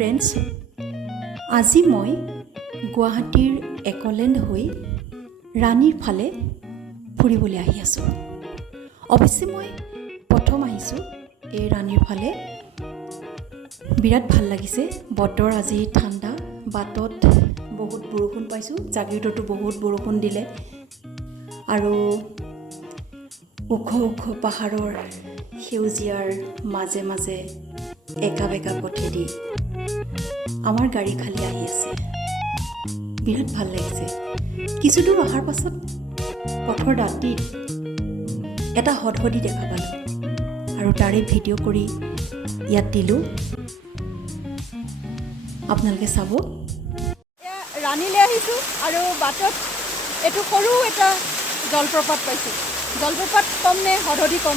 Friends, আজি মই গুৱাহাটীৰ একলেণ্ড হৈ ৰাণীৰ ফালে ফুৰিবলৈ আহি আছোঁ। অৱশ্যে মই প্ৰথম আহিছোঁ এই ৰাণীৰ ফালে। বিৰাট ভাল লাগিছে, বতৰ আজি ঠাণ্ডা, বাটত বহুত বৰষুণ পাইছোঁ, জাগিৰোডতো বহুত বৰষুণ দিলে আৰু ওখ ওখ পাহাৰৰ সেউজীয়াৰ মাজে মাজে একা বেকা পথেদি আমাৰ গাড়ী খালি আহি আছে। বিৰাট ভাল লাগিছে। কিছু দূৰ অহাৰ পাছত পথৰ দাঁতিত এটা হদহদি দেখা পালোঁ আৰু তাৰে ভিডিঅ' কৰি ইয়াত দিলোঁ, আপোনালোকে চাব। ৰাণীলৈ আহিছোঁ আৰু বাটত এইটো সৰু এটা জলপ্ৰপাত পাইছোঁ। জলপ্ৰপাত কম নে হদহদি কম